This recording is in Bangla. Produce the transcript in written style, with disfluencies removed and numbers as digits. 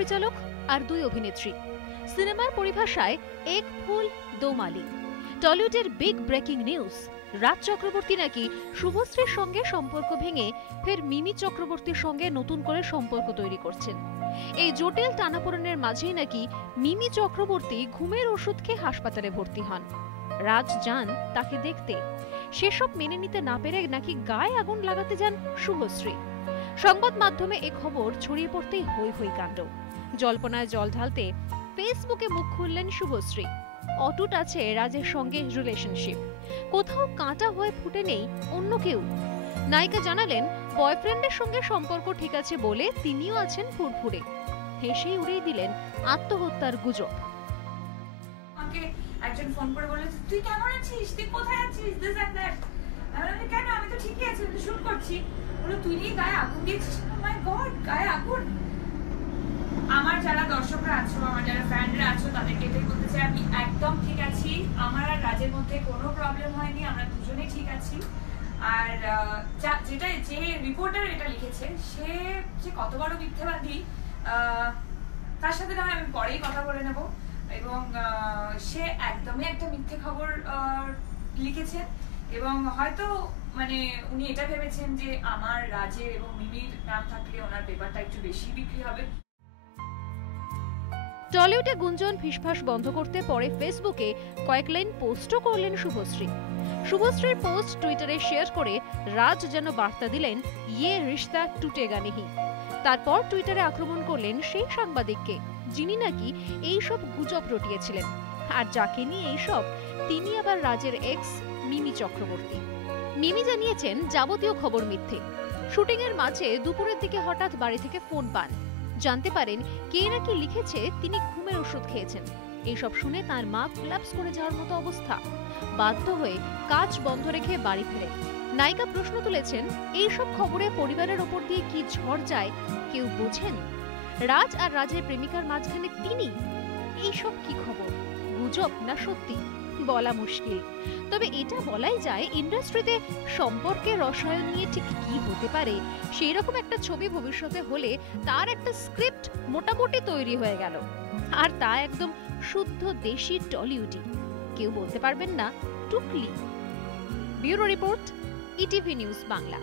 পরিচালক আর দুই অভিনেত্রী। সিনেমার পরিভাষায় এক ফুল দো মালি। টলিউডের big breaking news, Raj Chakraborty নাকি শুভশ্রীর সঙ্গে সম্পর্ক ভেঙে ফের মিমি চক্রবর্তীর সঙ্গে নতুন করে সম্পর্ক তৈরি করছেন। এই জটিল টানাপোড়েনের মাঝেই নাকি মিমি চক্রবর্তী ঘুমের ওষুধ খেয়ে হাসপাতালে ভর্তি হন। রাজ যান তাকে দেখতে, সেসব মেনে নিতে না পেরে নাকি গায়ে আগুন লাগাতে যান শুভশ্রী। সংবাদ মাধ্যমে এ খবর ছড়িয়ে পড়তেই হই হই কাণ্ড। জল্পনায় জল ঢালতে ফেসবুকে মুখ খুললেন শুভশ্রী। অটুট আছে রাজের সঙ্গে রিলেশনশিপ, কোথাও কাঁটা হয়ে ফুটে নেই অন্য কেউ। নায়িকা জানালেন বয়ফ্রেন্ডের সঙ্গে সম্পর্ক ঠিক আছে বলে তিনিও আছেন ফুরফুরে। হেসেই উড়িয়ে দিলেন আত্মহত্যার গুজব। আমাকে একজন ফোন করে বলল, তুই কেমন আছিস, তুই কোথায় আছিস, দিস এন্ড দ্যাট। আমি বললাম, কেন, আমি তো ঠিকই আছি, আমি তো শুট করছি। বললো, তুই নিয়ে গায়ে আগুন দিয়েছিস। মাই গড, গায়ে আগুন। আমার যারা দর্শকরা আছো, আমার যারা ফ্যানরা আছো, তাদেরকে এটাই বলতে চাই, আমি একদম ঠিক আছি। আমার আর রাজের মধ্যে কোনো প্রবলেম হয়নি, আমরা দুজনেই ঠিক আছি। আর যেটা যে রিপোর্টার এটা লিখেছে, সে যে কত বড় মিথ্যাবাদী, তার সাথে না আমি পরেই কথা বলে নেব। এবং সে একদমই একটা মিথ্যে খবর লিখেছেন এবং হয়তো মানে উনি এটা ভেবেছেন যে আমার রাজের এবং মিমির নাম থাকলে ওনার পেপারটা একটু বেশি বিক্রি হবে। টলিউডে গুঞ্জন ফিসফাস বন্ধ করতে পরে ফেসবুকে কয়েক লাইন পোস্টও করলেন শুভশ্রী। শুভশ্রীর পোস্ট টুইটারে শেয়ার করে রাজ যেন বার্তা দিলেন, ইয়ে রিশতা টুটেগা নেহি। তারপর টুইটারে আক্রমণ করলেন সেই সাংবাদিককে যিনি নাকি এইসব গুজব রটিয়েছিলেন। আর যাকে নিয়ে এইসব, তিনি আবার রাজের এক্স মিমি চক্রবর্তী। মিমি জানিয়েছেন যাবতীয় খবর মিথ্যে। শুটিং এর মাঝে দুপুরের দিকে হঠাৎ বাড়ি থেকে ফোন পান, জানতে পারেন কে নাকি লিখেছে তিনি ঘুমের ওষুধ খেয়েছেন। এইসব শুনে তার মা কোলাপস করে যাওয়ার মতো অবস্থা। বাধ্য হয়ে কাজ বন্ধ রেখে বাড়ি ফেরেন। নায়িকা প্রশ্ন তুলেছেন, এইসব খবরে পরিবারের ওপর দিয়ে কি ঝড় যায় কেউ বোঝেন? রাজ আর রাজের প্রেমিকার মাঝখানে তিনি, এইসব কি খবর, গুজব না সত্যি বলা মুশকিল। তবে এটা বলাই যায় ইন্ডাস্ট্রিতে সম্পর্কের রসায়ন নিয়ে ঠিক কি হতে পারে সেই রকম একটা ছবি ভবিষ্যতে হলে তার একটা স্ক্রিপ্ট মোটামুটি তৈরি হয়ে গেল। আর তা একদম শুদ্ধ দেশি টলিউডি, কেউ বলতে পারবেন না টুকলি। Bureau report, ETV news Bangla.